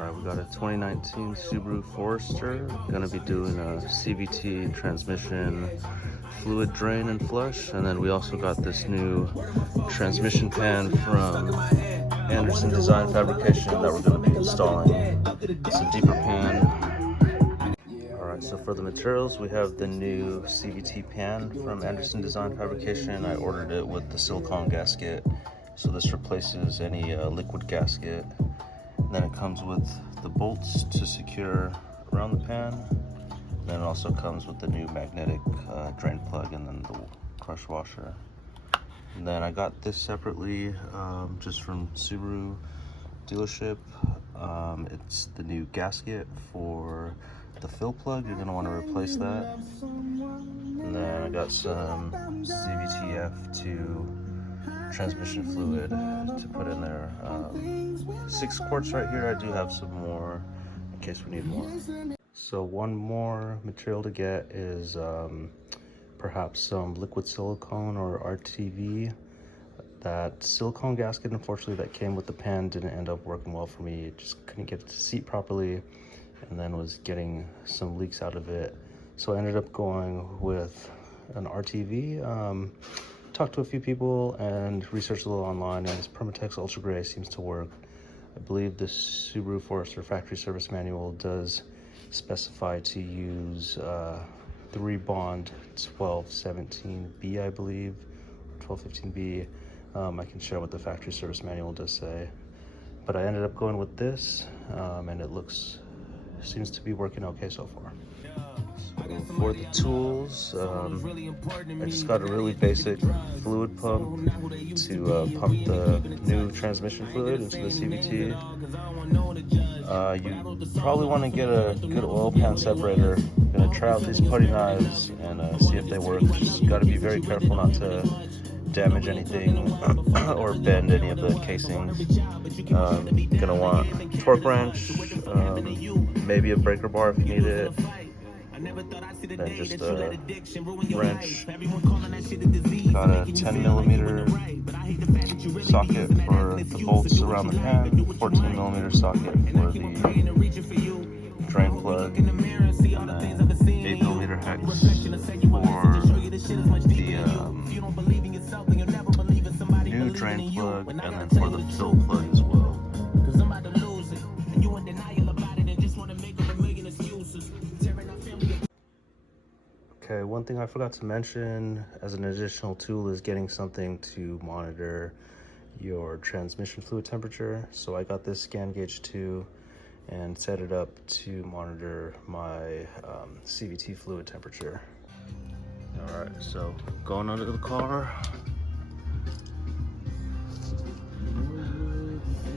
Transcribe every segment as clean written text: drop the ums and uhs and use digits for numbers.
Alright, we got a 2019 Subaru Forester. Gonna be doing a CVT transmission fluid drain and flush. And then we also got this new transmission pan from Anderson Design Fabrication that we're gonna be installing. It's a deeper pan. Alright, so for the materials, we have the new CVT pan from Anderson Design Fabrication. I ordered it with the silicone gasket. So this replaces any liquid gasket. Then it comes with the bolts to secure around the pan. Then it also comes with the new magnetic drain plug and then the crush washer. And then I got this separately just from Subaru dealership. It's the new gasket for the fill plug. You're gonna want to replace that. And then I got some CVTF-II transmission fluid to put in there. 6 quarts right here. I do have some more in case we need more. So one more material to get is perhaps some liquid silicone or RTV. That silicone gasket, unfortunately, that came with the pan didn't end up working well for me. It just couldn't get it to seat properly and then was getting some leaks out of it. So I ended up going with an RTV. Talked to a few people and researched a little online, and this Permatex Ultra Gray seems to work. I believe the Subaru Forester factory service manual does specify to use 3-bond 1217B, I believe, 1215B. I can share what the factory service manual does say. But I ended up going with this, and it seems to be working okay so far. For the tools, I just got a really basic fluid pump to pump the new transmission fluid into the CVT. You probably want to get a good oil pan separator. I'm going to try out these putty knives and see if they work. Just got to be very careful not to damage anything or bend any of the casings. Gonna want torque wrench, maybe a breaker bar if you need it. Then just a wrench. Got a 10mm socket for the bolts around the pan, 14mm socket for the drain plug, and then 8mm hex for the new drain plug, and then for the fill plug as well. Okay, one thing I forgot to mention as an additional tool is getting something to monitor your transmission fluid temperature. So I got this ScanGauge II and set it up to monitor my CVT fluid temperature. All right, so going under the car.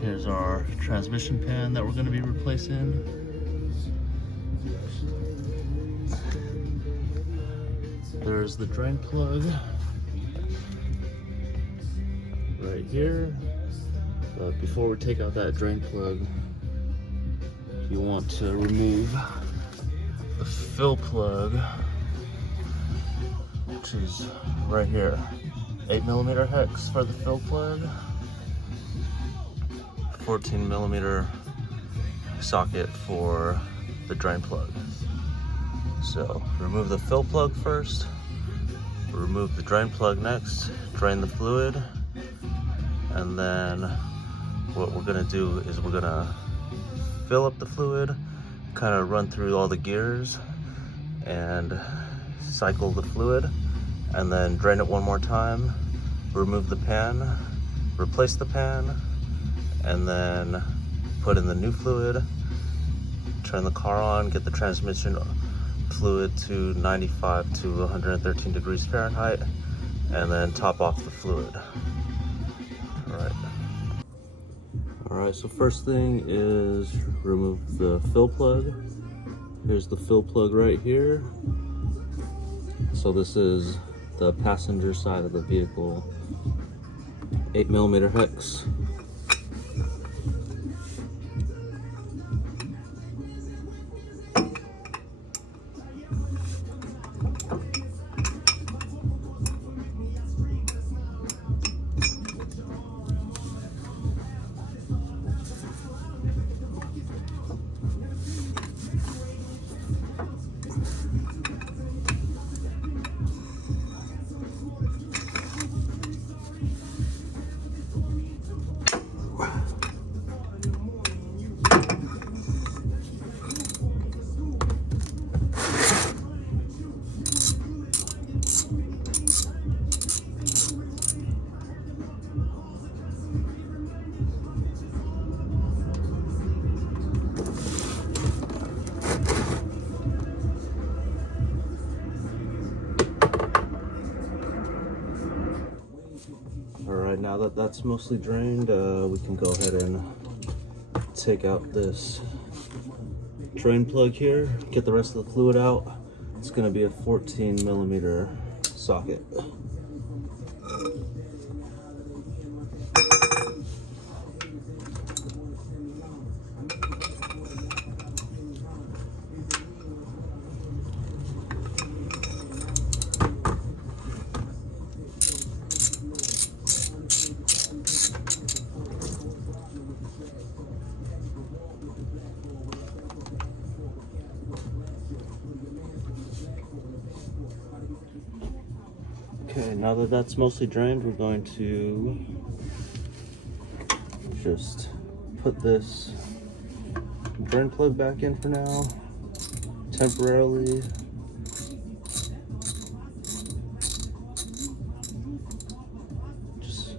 Here's our transmission pan that we're going to be replacing. There's the drain plug right here. But before we take out that drain plug, you want to remove the fill plug, which is right here. 8mm hex for the fill plug, 14mm socket for the drain plug. So remove the fill plug first, remove the drain plug next, drain the fluid, and then what we're gonna do is we're gonna fill up the fluid, kind of run through all the gears and cycle the fluid, and then drain it one more time, remove the pan, replace the pan, and then put in the new fluid, turn the car on, get the transmission fluid to 95 to 113 degrees Fahrenheit, and then top off the fluid. All right, so first thing is remove the fill plug. Here's the fill plug right here. So this is the passenger side of the vehicle. 8mm hex. now that that's mostly drained, we can go ahead and take out this drain plug here, get the rest of the fluid out. It's going to be a 14mm socket. Okay, now that that's mostly drained, we're going to just put this drain plug back in for now, temporarily. Just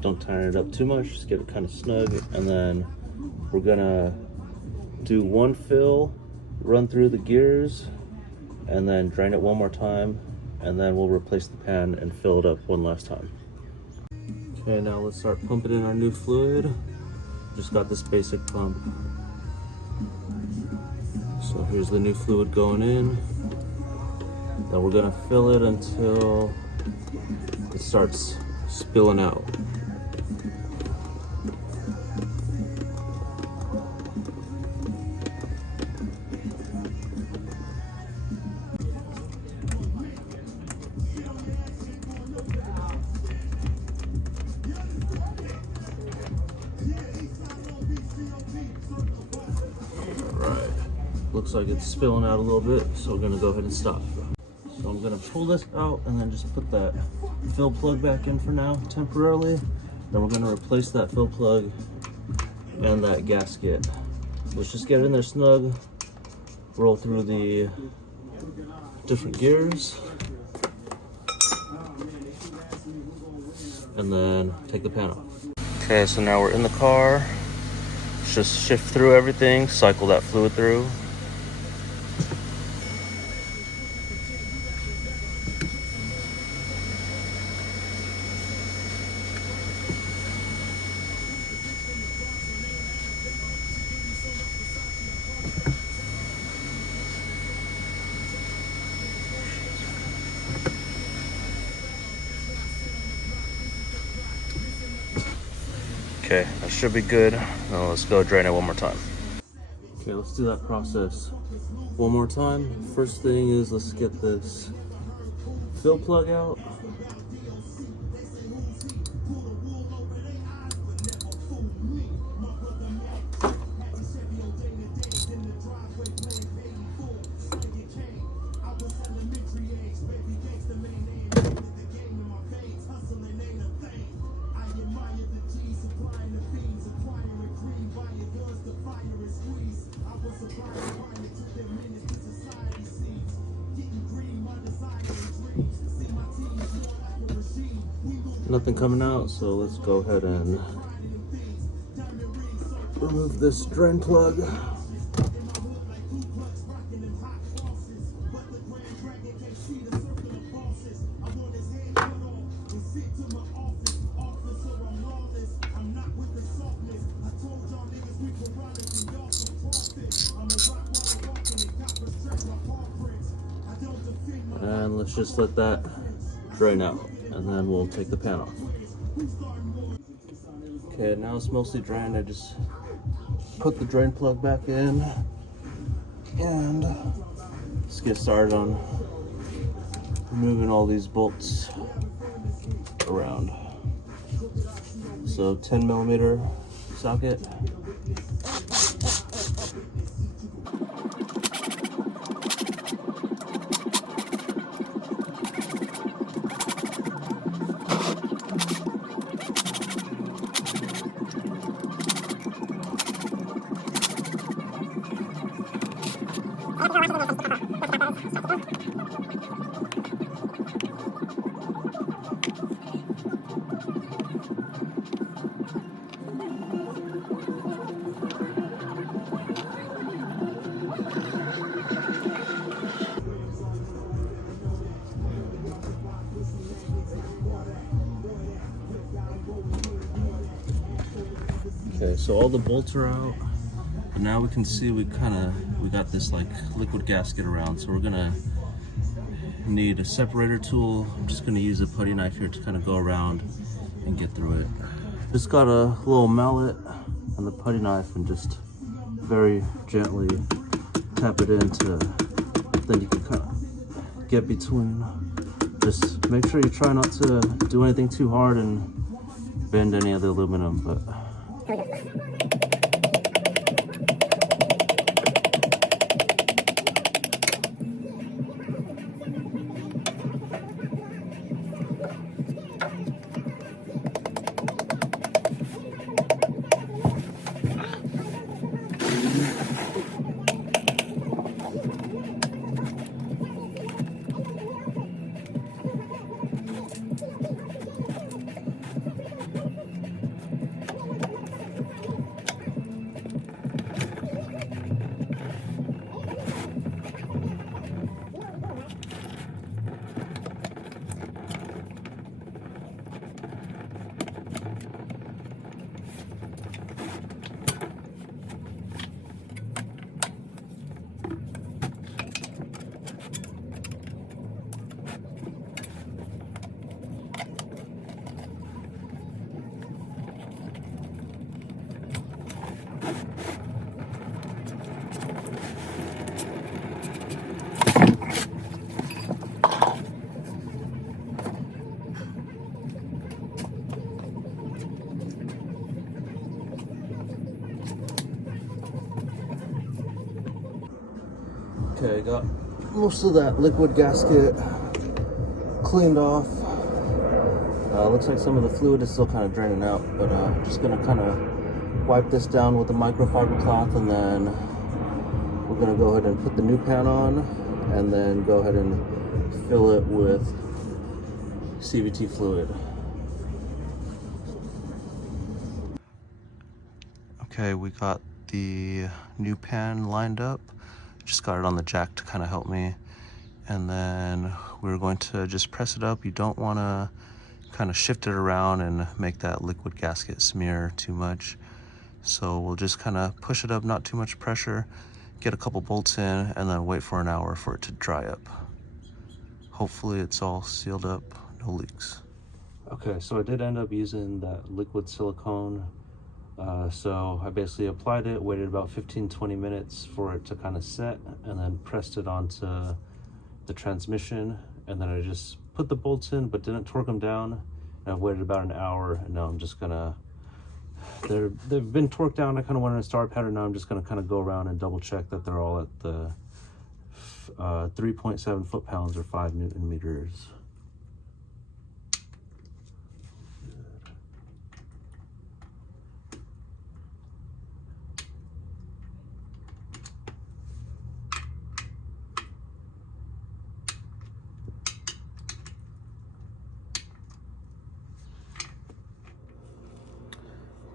don't tighten it up too much, just get it kind of snug, and then we're gonna do one fill, run through the gears, and then drain it one more time, and then we'll replace the pan and fill it up one last time. Okay, now let's start pumping in our new fluid. Just got this basic pump. So here's the new fluid going in. Then we're gonna fill it until it starts spilling out. Looks like it's spilling out a little bit, so we're gonna go ahead and stop. So I'm gonna pull this out and then just put that fill plug back in for now, temporarily. Then we're gonna replace that fill plug and that gasket. Let's just get in there snug, roll through the different gears, and then take the pan off. Okay, so now we're in the car. Let's just shift through everything, cycle that fluid through. Okay, that should be good. Now let's go drain it one more time. Okay, let's do that process one more time. First thing is, let's get this fill plug out. Nothing coming out, so let's go ahead and remove this drain plug. And let's just let that drain out, and then we'll take the pan off. Okay, now it's mostly drained. I just put the drain plug back in, and let's get started on removing all these bolts around. So 10mm socket. So all the bolts are out, but now we can see we got this like liquid gasket around, so we're gonna need a separator tool. I'm just gonna use a putty knife here to kind of go around and get through it. Just got a little mallet and the putty knife and just very gently tap it into, then you can kind of get between. Just make sure you try not to do anything too hard and bend any of the aluminum, but okay, I got most of that liquid gasket cleaned off. Looks like some of the fluid is still kind of draining out, but I'm just gonna kind of wipe this down with a microfiber cloth, and then we're gonna go ahead and put the new pan on, and then go ahead and fill it with CVT fluid. Okay, we got the new pan lined up. Just got it on the jack to kind of help me, and then we're going to just press it up. You don't want to kind of shift it around and make that liquid gasket smear too much, so we'll just kind of push it up, not too much pressure, get a couple bolts in, and then wait for an hour for it to dry up. Hopefully it's all sealed up, no leaks. Okay, so I did end up using that liquid silicone. So I basically applied it, waited about 15-20 minutes for it to kind of set, and then pressed it onto the transmission, and then I just put the bolts in but didn't torque them down, and I've waited about an hour, and now I'm just gonna, they've been torqued down. I kind of wanted a star pattern. Now I'm just gonna kind of go around and double check that they're all at the 3.7 foot-pounds or 5 Newton meters.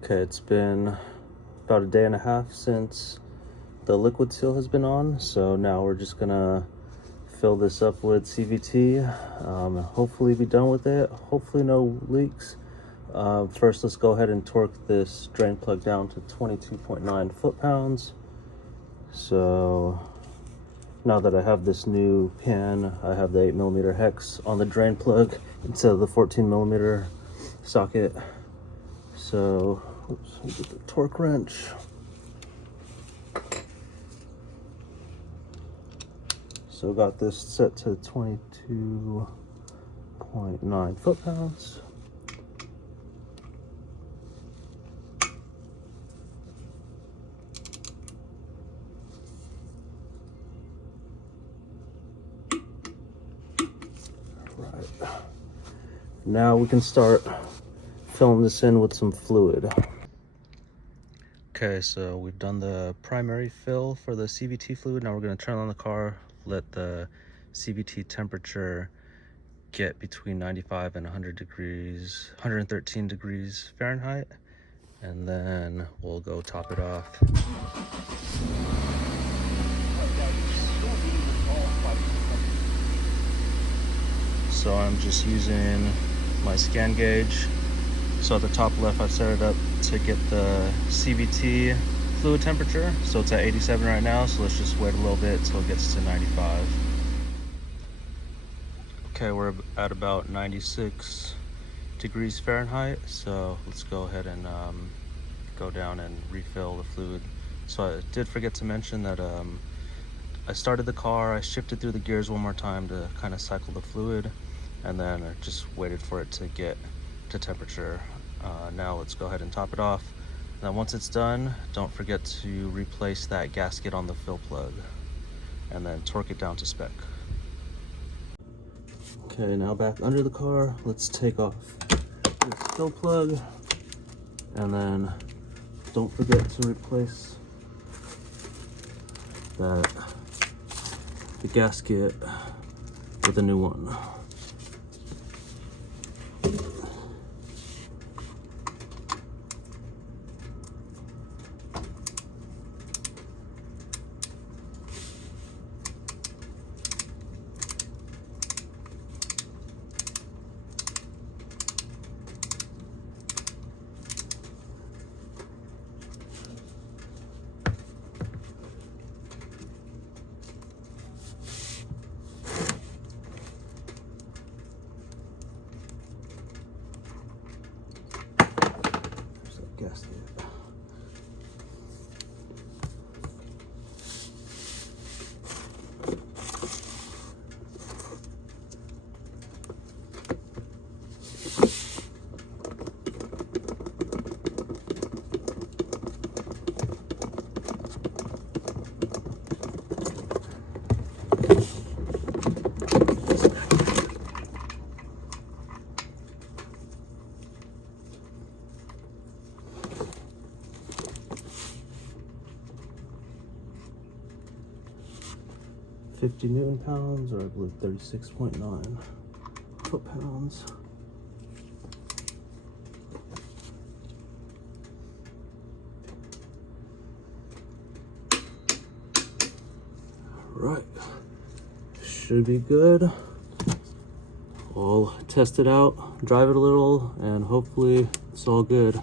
Okay, it's been about a day and a half since the liquid seal has been on, so now we're just gonna fill this up with CVT, hopefully be done with it, hopefully no leaks. First, let's go ahead and torque this drain plug down to 22.9 foot-pounds. So now that I have this new pan, I have the 8mm hex on the drain plug instead of the 14mm socket. So oops, let me get the torque wrench. So got this set to 22.9 foot-pounds. Right. Now we can start filling this in with some fluid. Okay, so we've done the primary fill for the CVT fluid. Now we're going to turn on the car, let the CVT temperature get between 95 and 100 degrees, 113 degrees Fahrenheit, and then we'll go top it off. So I'm just using my ScanGauge. So at the top left, I've set it up to get the CVT fluid temperature. So it's at 87 right now, so let's just wait a little bit till it gets to 95. Okay, we're at about 96 degrees Fahrenheit, so let's go ahead and go down and refill the fluid. So I did forget to mention that I started the car, I shifted through the gears one more time to kind of cycle the fluid, and then I just waited for it to get to temperature. Now let's go ahead and top it off. And then once it's done, don't forget to replace that gasket on the fill plug, and then torque it down to spec. Okay, now back under the car, let's take off this fill plug, and then don't forget to replace the gasket with a new one. Gasket. Newton-pounds, or I believe 36.9 foot-pounds. Right, should be good. We'll test it out, drive it a little, and hopefully it's all good.